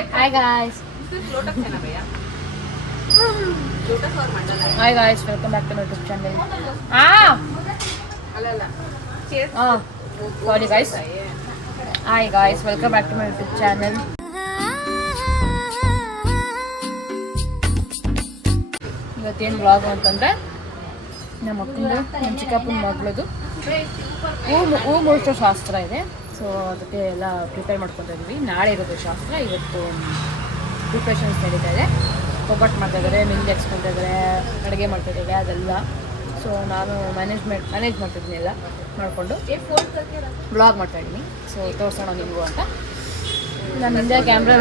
Hi guys. Hi guys, welcome back to my YouTube channel. Sorry guys. Hi guys, welcome back to my YouTube channel. ಇವತ್ತೇನು vlog ಅಂತಂದರೆ ನಮ್ಮ ಮಕ್ಕಳು ನಮ್ಮ ಚಿಕ್ಕಪ್ಪನ ಮಗಳದು ಹೂ ಮುಡಿಸೋ ಶಾಸ್ತ್ರ ಇದೆ. ಸೊ ಅದಕ್ಕೆ ಎಲ್ಲ ಪ್ರಿಪೇರ್ ಮಾಡ್ಕೊತಾ ಇದ್ವಿ. ನಾಳೆ ಇರೋದು ಶಾಸ್ತ್ರ, ಇವತ್ತು ಪ್ರಿಪ್ರೇಷನ್ಸ್ ನಡೀತಾ ಇದೆ. ಒಬ್ಬಟ್ಟು ಮಾಡ್ತಾಯಿದ್ದಾರೆ, ಮೆಹಂದಿ ಹಚ್ಕೊತಿದ್ದಾರೆ, ಅಡುಗೆ ಮಾಡ್ತಾಯಿದ್ದಾರೆ ಅದೆಲ್ಲ. ಸೊ ನಾನು ಮ್ಯಾನೇಜ್ ಮಾಡ್ತಿದ್ದೀನಿ, ಎಲ್ಲ ಮಾಡಿಕೊಂಡು ವ್ಲಾಗ್ ಮಾಡ್ತಾಯಿದ್ದೀನಿ. ಸೊ ತೋರಿಸೋಣ ನಿಮಗೂ ಅಂತ. ನಾನು ಹಿಂದೆ ಕ್ಯಾಮ್ರಾ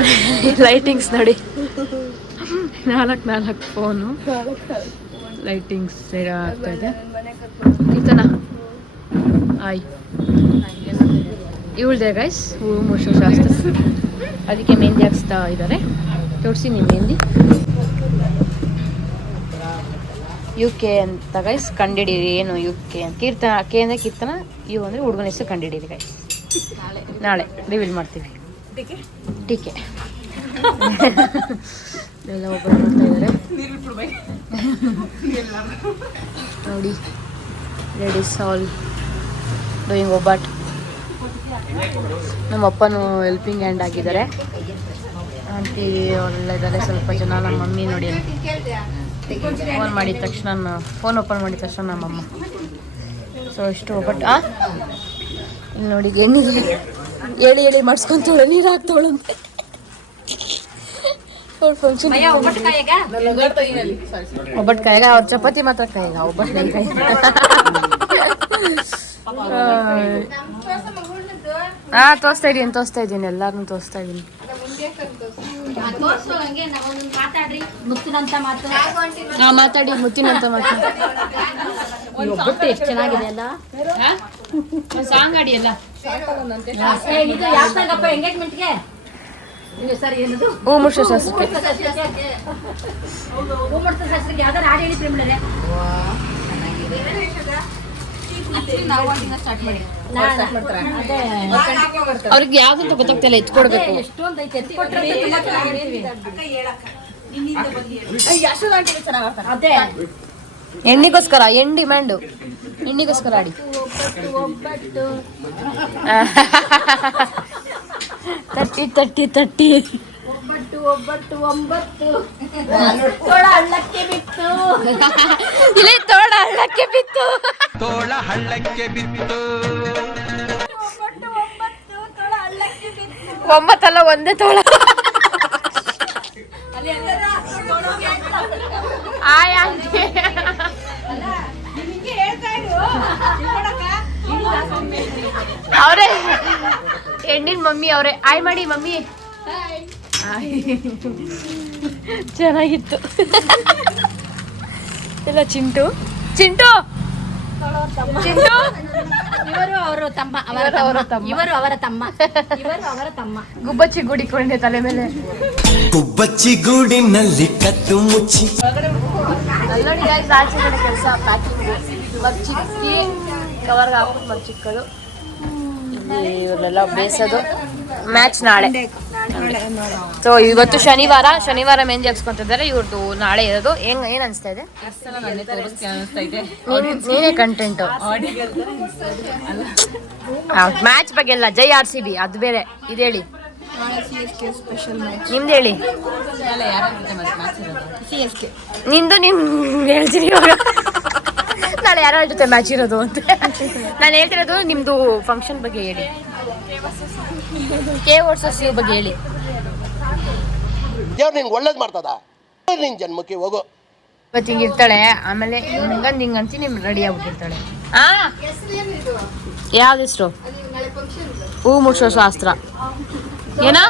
ಲೈಟಿಂಗ್ಸ್ ನೋಡಿ, ನಾಲ್ಕು ಫೋನು ಲೈಟಿಂಗ್ಸ್ ಆಗ್ತಾಯಿದೆ. ಕೀರ್ತನ ಆಯ್ ಇವಳ್ದೆ ಗೈಸ್ ಹೂ ಮುಡಿಸೋ ಶಾಸ್ತ್ರ, ಅದಕ್ಕೆ ಮೆಹಂದಿ ಹಾಕ್ಸ್ತಾ ಇದ್ದಾರೆ. ತೋರಿಸಿ ನಿಮ್ಮ ಮೆಹಂದಿ UK ಅಂತ ಗೈಸ್ ಕಂಡಿಡೀರಿ. ಏನು UK ಅಂತ ಕೀರ್ತನ, ಕೆ ಅಂದರೆ ಕೀರ್ತನ, ಯು ಅಂದರೆ ಹುಡುಗನ ಹೆಸರು ಕಂಡಿಡೀರಿ ಗೈಸ್. ನಾಳೆ ರಿವೀಲ್ ಮಾಡ್ತೀವಿ. ಟಿಕೆ ಎಲ್ಲ ಒಬ್ಬರು ಮಾಡ್ತಾ ಇದ್ದಾರೆ ನೋಡಿ. ಲೇಡೀಸ್ ಆಲ್ ಡೂಯಿಂಗ್ ಒಬ್ಬಟ್ಟು. ನಮ್ಮ ಅಪ್ಪನೂ ಹೆಲ್ಪಿಂಗ್ ಹ್ಯಾಂಡ್ ಆಗಿದ್ದಾರೆ. ಆಂಟಿ ಅವರೆಲ್ಲ ಇದ್ದಾರೆ ಸ್ವಲ್ಪ ಜನ. ನಮ್ಮ ಮಮ್ಮಿ ನೋಡಿ ಫೋನ್ ಮಾಡಿದ ತಕ್ಷಣ, ಫೋನ್ ಓಪನ್ ಮಾಡಿದ ತಕ್ಷಣ ನಮ್ಮಮ್ಮ. ಸೊ ಇಷ್ಟು ಒಬ್ಬಟ್ಟು. ಇಲ್ಲಿ ನೋಡಿ ಎಣ್ಣಿಗೆ ಹೇಳಿ ಮಾಡಿಸ್ಕೊಂತೋಳ, ನೀರು ಹಾಕ್ತೋಳಂತೆ. ಫಂಕ್ಷನ್ ಒಬ್ಬಟ್ಟು ಕಾಯಾಗ, ಅವ್ರ ಚಪಾತಿ ಮಾತ್ರ ಕಾಯಾಗ, ಒಬ್ಬಟ್ಟು ನೈ ಕಾಯಿ. ತೋರಿಸ್ತಾ ಇದ್ದೀನಿ ಎಲ್ಲಾರನ್ನೂ ತೋರಿಸ್ತಾ ಇದ್ದೀನಿ. ಮಾತಾಡಿ ಮುತ್ತಿನಂತ ಮಾತು. ಒಬ್ಬಟ್ಟು ಎಷ್ಟು ಚೆನ್ನಾಗಿದೆ ಅಲ್ಲ, ಸಾಂಗ್ ಆಡಿ ಎಲ್ಲ. ಹೂ ಮುಡಿಸೋ ಶಾಸ್ತ್ರಕ್ಕೆ ಅವ್ರಿಗೆ ಯಾವ್ದಂತ ಗೊತ್ತಾಗ್ತಿಲ್ಲ, ಎತ್ಕೊಡ್ಬೇಕು. ಎಣ್ಣಿಗೋಸ್ಕರ, ಡಿಮ್ಯಾಂಡು ಎಣ್ಣಿಗೋಸ್ಕರ ಆಡಿ. ತಟ್ಟಿ ಒಬ್ಬಟ್ಟು 9 ತೋಳ ಹಳ್ಳಕ್ಕೆ ಬಿತ್ತು. ಇಲ್ಲಿ ತೋಳ ಹಳ್ಳಕ್ಕೆ ಬಿತ್ತು, ತೋಳ ಹಳ್ಳಕ್ಕೆ ಬಿತ್ತು. 9 ಅಲ್ಲ, ಒಂದೇ ತೋಳ. ಅವರೇ ಹೆಣ್ಣಿನ ಮಮ್ಮಿ ಅವರೇ. ಆಯ್ ಮಾಡಿ ಮಮ್ಮಿ. ಚೆನ್ನಾಗಿತ್ತು ಎಲ್ಲ. ಚಿಂಟು ಇವರು ಅವರ ತಮ್ಮ. ಗುಬ್ಬಚ್ಚಿ ಗೂಡಿಕೊಂಡೆ ತಲೆ ಮೇಲೆ. ಗುಬ್ಬಚ್ಚಿ ಗೂಡಿನಲ್ಲಿ ಕತ್ತು ಮುಚ್ಚಿ. ನೋಡಿ ಗೈಸ್, ಆಚೆ ಕಡೆ ಕೆಲಸ ಪ್ಯಾಕಿಂಗ್. ಮರ್ಚಿಕ್ಕಿ ಕವರ್ಗೆ ಹಾಕ್ಬಿಟ್ಟು ಮರ್ಚಿಕ್ಕದು. ಇವರೆಲ್ಲ ಬೇಯಿಸೋದು. ಮ್ಯಾಚ್ ನಾಳೆ. ಸೊ ಇವತ್ತು ಶನಿವಾರ ಮೆಹಂದಿ ಹಾಕ್ಸ್ಕೊಂತಿದ್ದಾರೆ. ಇವ್ರದ್ದು ನಾಳೆ ಇರೋದು. ಏನ್ ಅನಿಸ್ತಾ ಇದೆ? ನೀನೇ ಕಂಟೆಂಟು. ಮ್ಯಾಚ್ ಬಗ್ಗೆ ಎಲ್ಲ, ಜೈ RCB ಅದು ಬೇರೆ. ಇದು ಹೇಳಿ, ನಿಮ್ದು ಹೇಳಿ. ನಿಮ್ದು ಹೇಳ್ತೀನಿ ಇವಾಗ. ನಾಳೆ ಯಾರ ಜೊತೆ ಮ್ಯಾಚ್ ಇರೋದು ಅಂತ ನಾನು ಹೇಳ್ತಿರೋದು. ನಿಮ್ದು ಫಂಕ್ಷನ್ ಬಗ್ಗೆ ಹೇಳಿ. K ವರ್ಸಸ್ U ಬಗ್ಗೆ ಹೇಳಿ. ದೇವ್ರು ನಿನ್ಗೆ ಒಳ್ಳೇದು ಮಾಡ್ತದ, ನಿನ್ ಜನ್ಮಕ್ಕೆ ಹೋಗು. ಇವತ್ತು ಹಿಂಗಿರ್ತಾಳೆ, ಆಮೇಲೆ ಹಿಂಗಂತ ನಿಮ್ಗೆ ರೆಡಿ ಆಗ್ಬಿಟ್ಟಿರ್ತಾಳೆ. ಯಾವ್ದು ಹೆಸರು? ಹೂ ಮುಡಿಸೋ ಶಾಸ್ತ್ರ. ಏನೋ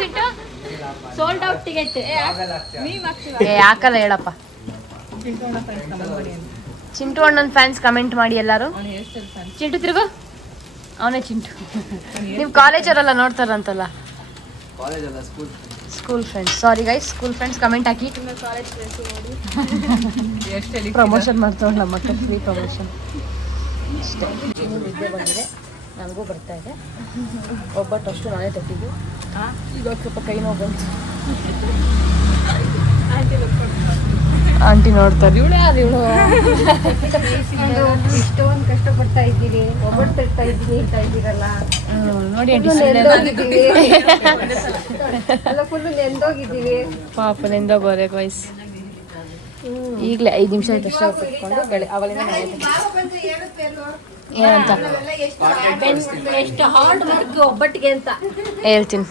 ಚಿಂಟು? ಸೋಲ್ಡ್ ಔಟ್ ಟಿಕೆಟ್ ಯಾಕಲ್ಲ ಹೇಳಪ್ಪ. ಚಿಂಟು ಅಣ್ಣನ ಫ್ಯಾನ್ಸ್ ಕಮೆಂಟ್ ಮಾಡಿ ಎಲ್ಲರೂ. ಚಿಂಟು ತಿರುಗು, ಅವನೇ ಚಿಂಟು. ನೀವು ಕಾಲೇಜವರೆಲ್ಲ ನೋಡ್ತಾರಂತಲ್ಲ, school friends. Sorry guys, school friends comment ಹಾಕಿ. ಪ್ರಮೋಷನ್ ಮಾಡ್ತಾವೆ ನಮ್ಮ ಮಕ್ಕಳು, ಫ್ರೀ ಪ್ರಮೋಷನ್ ಅಷ್ಟೇ. ನಿದ್ದೆ ಬಂದಿದೆ. ನನಗೂ ಬರ್ತಾ ಇದೆ. ಒಬ್ಬಟ್ಟು ಅಷ್ಟು ನಾನೇ ತಟ್ಟಿದ್ದು. ಇವಾಗ ಸ್ವಲ್ಪ ಕೈ ನೋವು ಬಂತು. ಆಂಟಿ ನೋಡ್ತಾರೆ, ಇವಳೇ ಅದು ಇವಳು ಇಷ್ಟೊಂದು ಕಷ್ಟಪಡ್ತಾ ಇದ್ದೀರಿ, ಒಬ್ಬಟ್ಟು ತರ್ತಾ ಇದ್ದೀನಿ ಅಂತ ಇದ್ದೀರಲ್ಲ. ನೋಡಿ ಆಂಟಿ ಫುಲ್ ನೆಂದೋಗಿದ್ದೀವಿ. ಪಾಪ ನೆಂದೋಗೋರೆ ವಯಸ್ಸು. ಈಗಲೇ 5 ನಿಮಿಷ ಆಯ್ತು ಅಷ್ಟೇ ಕುತ್ಕೊಂಡು ಅವಳಿಂದ ಏನಂತ ಎಷ್ಟು ಹಾರ್ಡ್ ವರ್ಕ್ ಒಬ್ಬಟ್ಟಿಗೆ ಅಂತ ಹೇಳ್ತೀನಿ.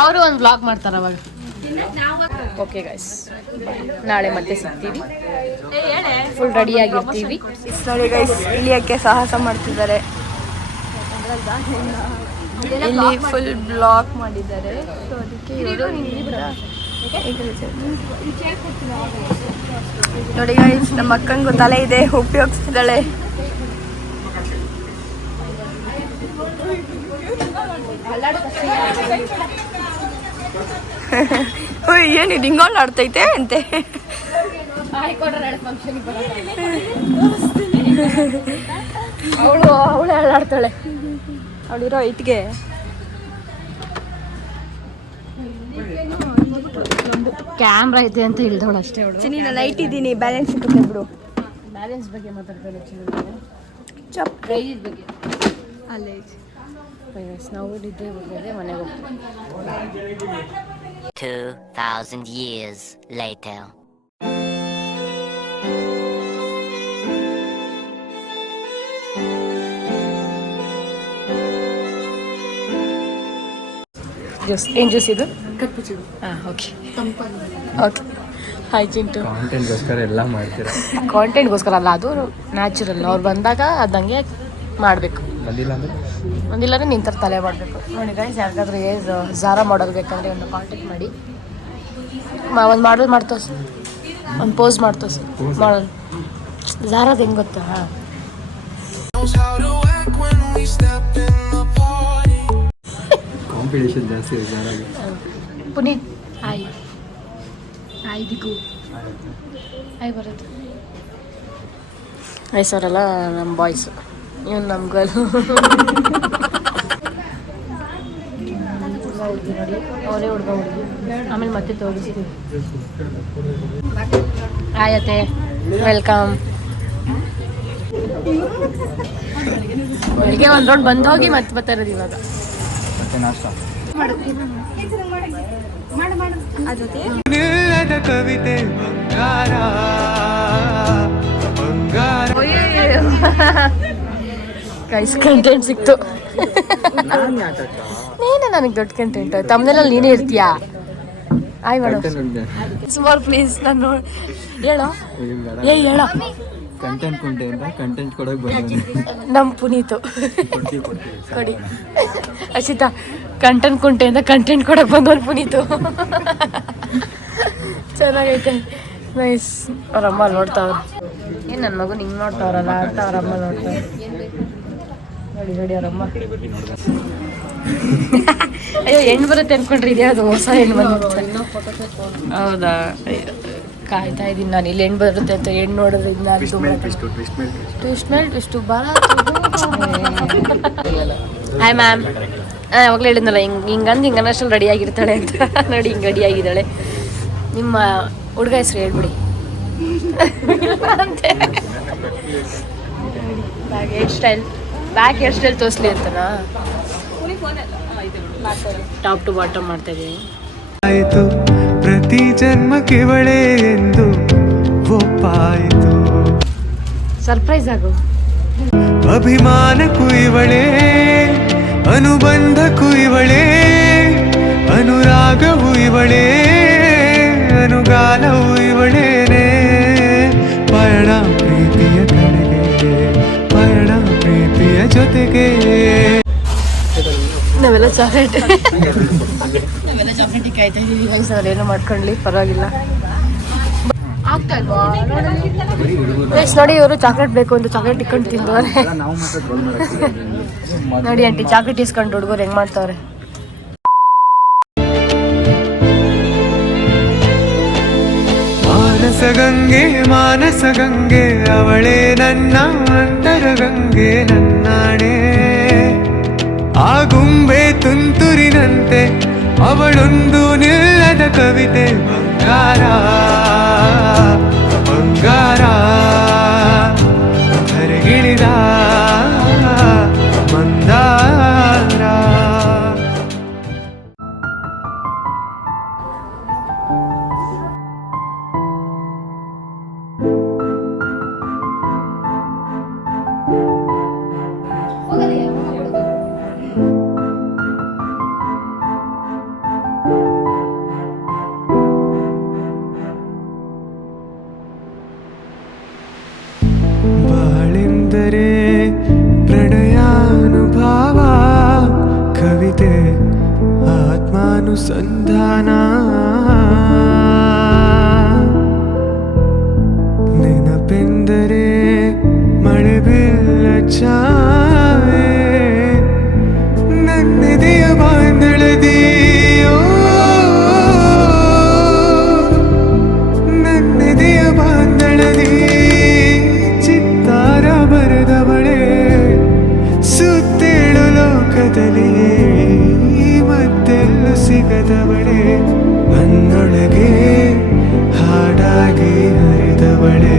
ಅವರು ಒಂದು ಬ್ಲಾಗ್ ಮಾಡ್ತಾರೆ ಅವಾಗ. ಓಕೆ ಗೈಸ್, ನಾಳೆ ಮತ್ತೆ ಸಿಗ್ತೀವಿ. ಫುಲ್ ರೆಡಿ ಆಗಿರ್ತೀವಿ. ನೋಡಿ ಗೈಸ್, ಇಳಿಯಕ್ಕೆ ಸಾಹಸ ಮಾಡ್ತಿದ್ದಾರೆ. ಇಲ್ಲಿ ಫುಲ್ ಬ್ಲಾಕ್ ಮಾಡಿದ್ದಾರೆ. ಸೊ ಅದಕ್ಕೆ ನೋಡಿ ಗೈಸ್, ನಮ್ಮ ಅಕ್ಕಂಗೂ ತಲೆ ಇದೆ, ಉಪಯೋಗಿಸ್ತಿದ್ದಾಳೆ. ಏನಿದು ಹಿಂಗೊಂಡು ಆಡ್ತೈತೆ ಅಂತೆ. ಅವಳು ಆಡಾಡ್ತಾಳೆ. ಅವಳಿರೋ ಇಟ್ಗೆ ಕ್ಯಾಮ್ರಾ ಐತೆ ಅಂತ ಹೇಳ್ದವಳು ಅಷ್ಟೇ. ಅವಳು ಚಿನ್ನಿ, ನಾನು ಲೈಟ್ ಇದ್ದೀನಿ, ಬ್ಯಾಲೆನ್ಸ್ ಸಿಗುತ್ತೆ ಬಿಡು. ಬ್ಯಾಲೆನ್ಸ್ ಬಗ್ಗೆ ಮಾತಾಡ್ತಾಳೆ. ಚಪ್ ಪ್ರೈಸ್ ಬಗ್ಗೆ ಅಲ್ಲೇ ನಾವು ನಿದ್ದೆ ಹೋಗೋದೇ ಮನೆಗೆ ಹೋಗ್ತೀವಿ. 2000 years later. ಜ್ಯೂಸ್ ಏನು ಜ್ಯೂಸ್ ಇದು? ಕಪ್ಪು ಜ್ಯೂಸ್. ಹಾಂ, ಓಕೆ ಓಕೆ. ಹಾಯ್ ಚಿಂಟು. ಕಾಂಟೆಂಟ್ಗೋಸ್ಕರ ಎಲ್ಲ ಮಾಡ್ತೀರಾ? ಕಾಂಟೆಂಟ್ಗೋಸ್ಕರ ಅಲ್ಲ, ಅದು ನ್ಯಾಚುರಲ್. ಅವ್ರು ಬಂದಾಗ ಅದಂಗೆ ಮಾಡಬೇಕು. ಬಂದಿಲ್ಲ ಅಂದರೆ ನಿಂತರ ತಲೆ ಮಾಡಬೇಕು. ನೋಡಿ ಗೈಸ್, ಯಾರಿಗಾದ್ರೂ ಝಾರಾ ಮಾಡಲ್ ಬೇಕಂದರೆ ಒಂದು ಕಾಂಟ್ಯಾಕ್ಟ್ ಮಾಡಿ. ಒಂದು ಮಾಡಲ್ ಮಾಡ್ತೋಸ್, ಒಂದು ಪೋಸ್ ಮಾಡ್ತೋಸ್ ಮಾಡಲ್. ಝಾರಾದ ಹೆಂಗೆ ಗೊತ್ತಾ? ಕಾಂಪಿಟೇಷನ್ ಜಾಸ್ತಿ ಇದೆ. ಪುನೀತ್ ಹಾಯ್. ಹಾಯ್ ದಿಗು. ಹಾಯ್ ಬರುತ್ತೆ. ಆಯ್ತು ಅವರೆಲ್ಲ ನಮ್ಮ ಬಾಯ್ಸು, ಇವನು ನಮ್ಮ ಗರ್ಲ್. ನೋಡಿ ಅವರೇ ಹುಡುಗ ಹುಡುಗಿ. ಆಮೇಲೆ ಮತ್ತೆ ತೋರಿಸ್ತೀವಿ. ಆಯತ್ತೆ, ವೆಲ್ಕಮ್. ಬೆಳಿಗ್ಗೆ ಒಂದು ರೌಂಡ್ ಬಂದು ಹೋಗಿ ಮತ್ತೆ ಬರ್ತಾ ಇರೋದು ಇವಾಗ. ಮತ್ತೆ ನಾಷ್ಟ ಕವಿತೆ ಬಂಗಾರ ಗೈಸ್, ಕಂಟೆಂಟ್ ಸಿಕ್ತು. ನೀನೇ ನನಗೆ ದೊಡ್ಡ ಕಂಟೆಂಟ್. ತಮ್ಮನೆಲ್ಲ ನೀನೇ ಇರ್ತೀಯಾ? ಆಯ್ ಮೇಡಮ್, ಸುಮಾರು ಪ್ಲೀಸ್. ನಾನು ಹೇಳೋ ಹೇಳೋ ಕಂಟೆಂಟ್ ಕುಂಟೆಯಿಂದ ಕಂಟೆಂಟ್ ಕೊಡೋಕೆ ಬಂದ ನಮ್ಮ ಪುನೀತು. ಕೊಡಿ ಅಶಿತಾ, ಕಂಟೆಂಟ್ ಕುಂಟೆಯಿಂದ ಕಂಟೆಂಟ್ ಕೊಡೋಕೆ ಬಂದವನು ಪುನೀತು. ಚೆನ್ನಾಗೈತೆ, ನೈಸ್. ಅವ್ರಮ್ಮ ನೋಡ್ತಾವ್ರು. ಏನು ನನ್ನ ಮಗು ಹಿಂಗೆ ನೋಡ್ತಾವ್ರಲ್ಲ ಅಂತ ಅವ್ರಮ್ಮ ನೋಡ್ತಾವ್ರು. ನೋಡಿ ನೋಡಿ ಅವರಮ್ಮ. ಅಯ್ಯೋ, ಹೆಣ್ಣು ಬರುತ್ತೆ ಅನ್ಕೊಂಡ್ರಿ, ಇದೇ ಅದು ಹೊಸ ಹೆಣ್ಣು ಬಂದಿರುತ್ತೆ. ಹೌದಾ? ಕಾಯ್ತಾ ಇದ್ದೀನಿ ನಾನು, ಇಲ್ಲಿ ಹೆಣ್ಣು ಬರುತ್ತೆ ಅಂತ. ಹೆಣ್ಣು ನೋಡಿದ್ರೆ ಟ್ವಿಸ್ಟ್ ಮೇಲೆ ಟ್ವಿಸ್ಟು ಹಾಯ್ ಮ್ಯಾಮ್. ಯಾವಾಗಲೇ ಹೇಳಿದ್ನಲ್ಲ, ಹಿಂಗಂದು ಅನ್ನೋಷ್ಟಲ್ಲಿ ರೆಡಿ ಆಗಿರ್ತಾಳೆ ಅಂತ. ನೋಡಿ, ಹಿಂಗೆ ರೆಡಿ ಆಗಿದ್ದಾಳೆ. ನಿಮ್ಮ ಹುಡುಗ ಹೆಸರು ಹೇಳ್ಬಿಡಿ. ಅಂತೆ ಬ್ಯಾಕ್ ಹೇರ್ ಸ್ಟೈಲ್ ತೋರಿಸ್ಲಿ ಅಂತನಾ? ಟಾಪ್ ಟು ಬಾಟಮ್ ಮಾಡ್ತಾ ಇದ್ದೀವಿ. ಆಯಿತು ಪ್ರತಿ ಜನ್ಮಕ್ಕೆ ಇವಳೇ ಎಂದು ಒಪ್ಪಾಯಿತು. ಸರ್ಪ್ರೈಸ್ ಆಗು. ಅಭಿಮಾನಕ್ಕೂ ಇವಳೇ, ಅನುಬಂಧಕ್ಕೂ ಇವಳೇ, ಅನುರಾಗವೂ ಇವಳೇ, ಅನುಗಾಲವೂ ಇವಳೇನೆ. ಪಯಣ ಪ್ರೀತಿಯ ಕಡೆಗೆ, ಪಯಣ ಪ್ರೀತಿಯ ಜೊತೆಗೆ. ನಾವೆಲ್ಲ ಚಾಕ್ಲೇಟ್ ಕಾಯ್ತಾ ಇದೀವಿ. ಇವಾಗ ಸರ್ ಏನೋ ಮಾಡ್ಕೊಳ್ಳಿ, ಪರವಾಗಿಲ್ಲ. ಆಗ್ತಾ ಇಲ್ವಾ ನೋಡಿ, ಇವರು ಚಾಕ್ಲೇಟ್ ಬೇಕು ಅಂತ ಚಾಕ್ಲೇಟ್ ಇಟ್ಕೊಂಡು ತಿಂದವ್ರೆ. ನೋಡಿ ಆಂಟಿ, ಚಾಕ್ಲೇಟ್ ಇಸ್ಕೊಂಡು ಹುಡುಗರು ಹೆಂಗ್ ಮಾಡ್ತಾವ್ರೆ. ರಸಗಂಗೆ ಮಾನಸ ಗಂಗೆ ಅವಳೇ ನನ್ನ ಅಂತರ ಗಂಗೆ ನನ್ನಾಣೆ ಆಗುಂಬೆ ತುಂತುರಿನಂತೆ ಅವಳೊಂದು ನಿಲ್ಲದ ಕವಿತೆ ಬಂಗಾರ ಬಂಗಾರ ಧರೆಗಿಳಿದ ಮಂದಾರ ಬಾಳೆಂದರೆ ಪ್ರಣಯಾನುಭಾವ ಕವಿತೆ ಆತ್ಮಾನುಸಂಧಾನ ನೆನಪೆಂದರೆ ಮಳೆ ಬೆಲ್ಲ ಛಾಯೆ ನನ್ನೆದೆಯ ಬಾಂಧಳದಿಯೋ ನನ್ನೆದೆಯ ಬಾಂಧಳದಿ ಚಿತ್ತಾರ ಬರೆದವಳೆ ಸುತ್ತೇಳು ಲೋಕದಲ್ಲಿ ಮತ್ತೆಲ್ಲೂ ಸಿಗದವಳೆ ನನ್ನೊಳಗೆ ಹಾಡಾಗಿ ಹರಿದವಳೆ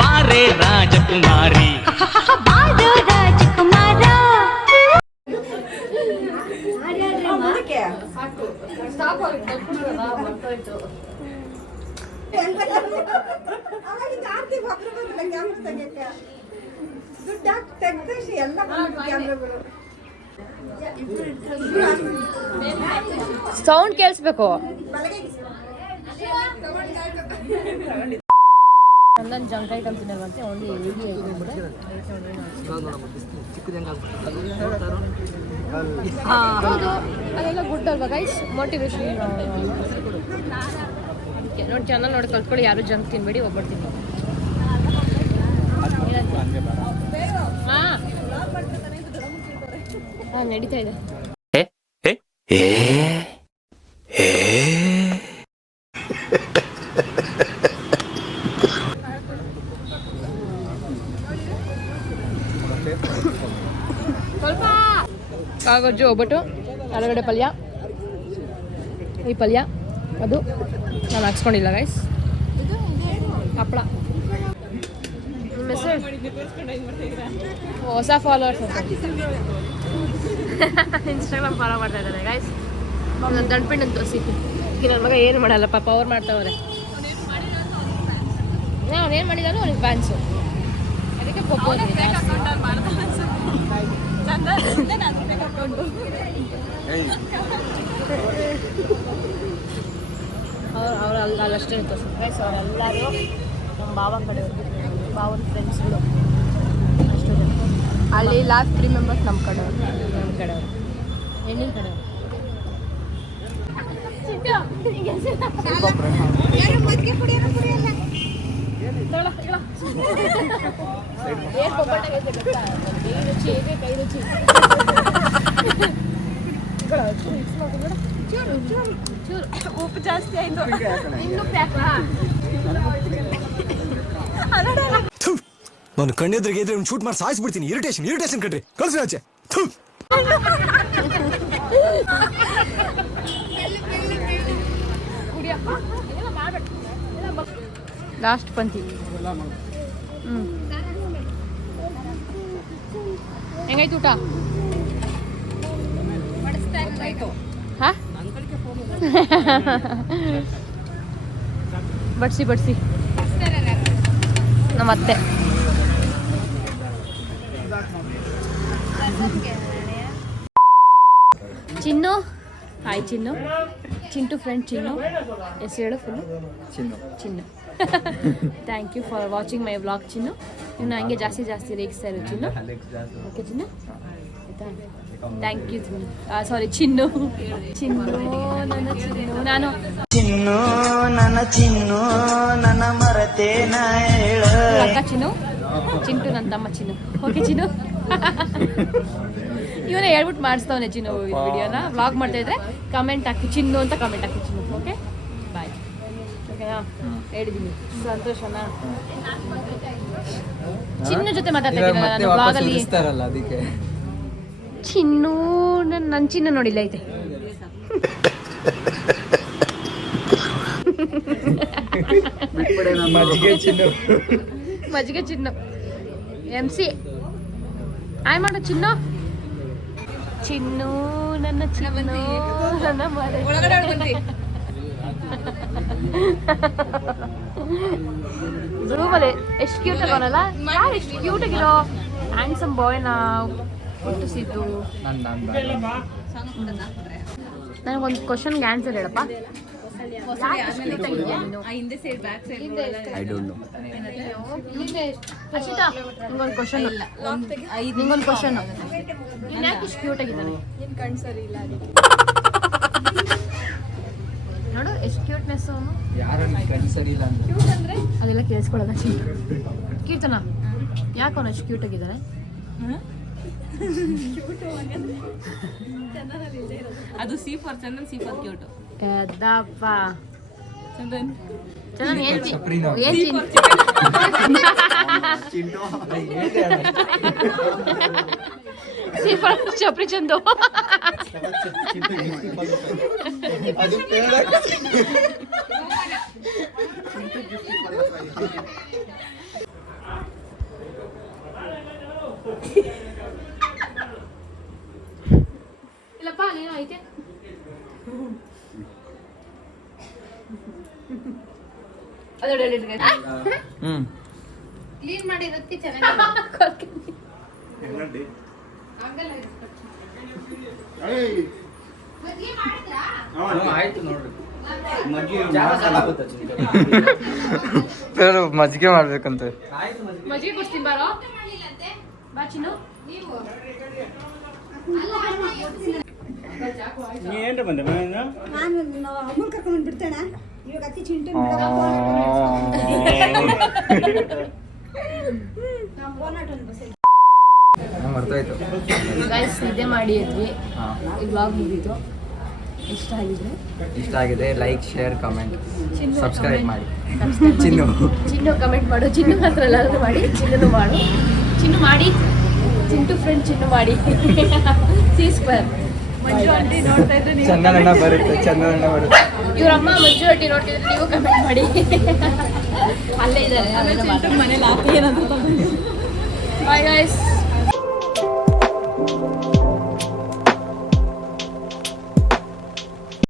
ಬಾರೆ ರಾಜಕುಮಾರಿ ಸೌಂಡ್ ಕೇಳಿಸ್ಬೇಕು. ಒಂದೊಂದು ಜಂಕ್ ಐಟಮ್ ತಿನ್ನಲ್ವಂತೆ ಓನ್ಲಿ ಹೌದು ಅದೆಲ್ಲ ಗುಡ್ ಅಲ್ವಾ ಗೈಸ್ ಮೋಟಿವೇಶನ್. ಅದಕ್ಕೆ ನೋಡಿ ಚಾನಲ್ ನೋಡಿ ಕಲ್ತ್ಕೊಳ್ಳಿ, ಯಾರು ಜಂಕ್ ತಿನ್ಬೇಡಿ, ಹೋಗ್ಬಿಡ್ತೀನಿ. ಹಾಂ ನಡೀತಾ ಇದೆ. ಕಾಗಜ್ಜು ಒಬ್ಬಟ್ಟು, ಆಲೂಗಡ್ಡೆ ಪಲ್ಯ, ಈ ಪಲ್ಯ ಅದು ನಾನು ಹಾಕ್ಸ್ಕೊಂಡಿಲ್ಲ ಗೈಸ್. ಹಪ್ಪಳ. ನಿಮ್ಮ ಹೆಸರು? ಹೊಸ ಫಾಲೋವರ್ಸ್ ಇನ್ಸ್ಟಾಗ್ರಾಮ್ ಫಾಲೋ ಮಾಡ್ತಾ ಇದ್ದಾರೆ ಗೈಸ್. ನನ್ನ ದಂಡ್ಪಿಂಡ್ ಅಂತ ತೋರಿಸಿ. ನನ್ನ ಮಗ ಏನು ಮಾಡಲ್ಲ ಪಾಪ, ಅವ್ರು ಮಾಡ್ತಾವ್ರೆ. ಅವ್ನು ಏನು ಮಾಡಿದಾರೋ ಅವ್ನಿಗೆ ಫ್ಯಾನ್ಸು, ಅದಕ್ಕೆ ಅವ್ರು ಅಲ್ಲಷ್ಟೇ ತೋರಿಸಿ ಗೈಸ್. ಅವರೆಲ್ಲರೂ ನಮ್ಮ ಭಾವನ ಕಡೆಯವರು, ಭಾವನ ಫ್ರೆಂಡ್ಸ್ಗಳು ಅಷ್ಟು ಜನ. ಅಲ್ಲಿ ಲಾಸ್ಟ್ 3 ಮೆಂಬರ್ಸ್ ನಮ್ಮ ಕಡೆಯವರು, ಹೆಣ್ಣಿನ ಕಡೆಯವರು. ಕೈ ರುಚಿ ಉಪ್ಪು ಜಾಸ್ತಿ ಆಯ್ತು. ನಾನು ಕಣ್ಣೆದ್ರಿಗೆ ಇದ್ರೆ ಶೂಟ್ ಮಾಡಿ ಸಾಯಿಸ್ಬಿಡ್ತೀನಿ. ಇರಿಟೇಷನ್ ಕಣ್ರಿ, ಕಳ್ಸಿ ಆಚೆ. ಲಾಸ್ಟ್ ಪಂಕ್ತಿ. ಹೆಂಗಾಯ್ತು ಊಟ? ಹಾಂ ಬಡ್ಸಿ ನಮ್ಮ ಅತ್ತೆ. ಚಿನ್ನು, ಹಾಯ್ ಚಿನ್ನು. ಚಿಂಟು ಫ್ರೆಂಡ್ ಚಿನ್ನು. ಹೆಸರು ಹೇಳು full? Chinnu. Thank you for watching my vlog Chinnu. ಇನ್ನು ಹಂಗೆ ಜಾಸ್ತಿ ರೇಗಿಸ್ತಾ ಇರೋ ಚಿನ್ನು. ಓಕೆ ಚಿನ್ನು, ಆಯಿತಾ? Thank you Chinnu. Sorry Chinnu. ನನ್ನ ಚಿನ್ನು. ನಾನು ಚಿನ್ನು ನನ್ನ ಮರತೇನ ಹೇಳ ಅಕ್ಕ ಚಿನ್ನು. ಚಿಂಟು ನನ್ನ ತಮ್ಮ ಚಿನ್ನು. ಓಕೆ ಚಿನ್ನು. ಇವನೇ ಹೇಳ್ಬಿಟ್ಟು ಮಾಡಿಸ್ತವನೆ ಚಿನ್ನು ವಿಡಿಯೋನ ವ್ಲಾಗ್ ಮಾಡ್ತಾ ಇದ್ರೆ ಕಮೆಂಟ್ ಹಾಕಿ ಚಿನ್ನು ಅಂತ ಕಮೆಂಟ್ ಹಾಕಿ ಚಿನ್ನು. Okay bye. ಓಕೆನಾ ಹೇಳಿದ್ದೀನಿ. ಸಂತೋಷನಾ? ಚಿನ್ನು ಜೊತೆ ಮಾತಾಡ್ತಾ ಇದ್ದೀನಿ ನಾನು ವ್ಲಾಗಲ್ಲಿ. ಅದಕ್ಕೆ ಚಿನ್ನು ನನ್ನ ಚಿನ್ನ ನೋಡಿಲ್ಲ ಐತೆ. ಮಜ್ಜಿಗೆ ಚಿನ್ನು MC ಆಯ್ ಮಾಡೋ ಚಿನ್ನು. ಚಿನ್ನು ನನ್ನ ಚಿನ್ನು ನನ್ನ ರೂಮಲ್ಲಿ ಎಷ್ಟು ಕ್ಯೂಟ್ ಆಗೋನಲ್ಲ. ಯಾರು ಎಷ್ಟು ಕ್ಯೂಟ್ ಆಗಿರೋ ಹ್ಯಾಂಡ್ಸಮ್ ಬಾಯ್ ಹುಟ್ಟಿಸಿದ್ದು. ನನಗೊಂದು ಕ್ವಶನ್ಗೆ ಆನ್ಸರ್ ಹೇಳಪ್ಪ. I don't know. ಅಶ್ವಿತಾ ನಿಂಗೊಂದು ಕ್ವಶನ್. ನಿಂಗೊಂದು ಕ್ವಶನ್. ನೀನು ಯಾಕೆ ಇಷ್ಟು ಕ್ಯೂಟ್ ಆಗಿದ್ದಾನೆ? ನೋಡು ಎಷ್ಟು ಕ್ಯೂಟ್ನೆಸ್ ಅವನು. ಅದೆಲ್ಲ ಕೇಳಿಸ್ಕೊಳ್ಳೋದ ಕೀರ್ತನ. ಯಾಕೆ ಅವನು ಅಷ್ಟು ಕ್ಯೂಟ್ ಆಗಿದ್ದಾನೆ? ಅದು C for Chandan, C for cute. ಕದ್ದಪ್ಪ ಚಂದನ್ ಚಂದನ್ ಏನ್ ಸಿ ಫಾರ್ ಚಪ್ರಿ ಚಂದು. ಇಲ್ಲಪ್ಪ ಅಲ್ಲೇನೋ ಐತೆ. ಕ್ಲೀನ್ ಮಾಡಿ ರೊಟ್ಟಿ ಚೆನ್ನಾಗಿ. ಮಜ್ಜಿಗೆ ಮಾಡ್ಬೇಕಂತ. ಮಜ್ಜಿಗೆ ಕೊಡ್ತೀನಿ ಬಾರೋ. ಬಾ ಚಿನ್ನು. ಮರ್ತಾಯ್ತು. ಗೈಸ್ ನಿದ್ದೆ ಮಾಡಿ ಇದ್ವಿ. ಈ ವ್ಲಾಗ್ ಮುಗೀತು. ಇಷ್ಟ ಆಗಿದೆ ಲೈಕ್ ಶೇರ್ ಕಮೆಂಟ್ ಸಬ್ಸ್ಕ್ರೈಬ್ ಮಾಡಿ. ಚಿನ್ನು ಕಮೆಂಟ್ ಮಾಡು. ಚಿನ್ನು ಮಾತ್ರ ಎಲ್ಲಾದ್ರೂ ಮಾಡಿ. ಚಿನ್ನು ಮಾಡು. ಚಿನ್ನು ಮಾಡಿ. ಚಿಂಟು ಫ್ರೆಂಡ್ ಚಿನ್ನು ಮಾಡಿ. C square. ಮಂಜು ಆಂಟಿ ನೋಡ್ತಾ ಇದ್ರೆ ಚಂದನಣ್ಣ ಬರುತ್ತೆ. ಇವ್ರಮ್ಮ ಮಂಜು ಆಂಟಿ ನೋಡ್ತಿದ್ರೆ ನೀವು ಕಮೆಂಟ್ ಮಾಡಿ. ಅಲ್ಲೇ ಇದ್ದಾರೆ ಮನೇಲಿ. Bye guys.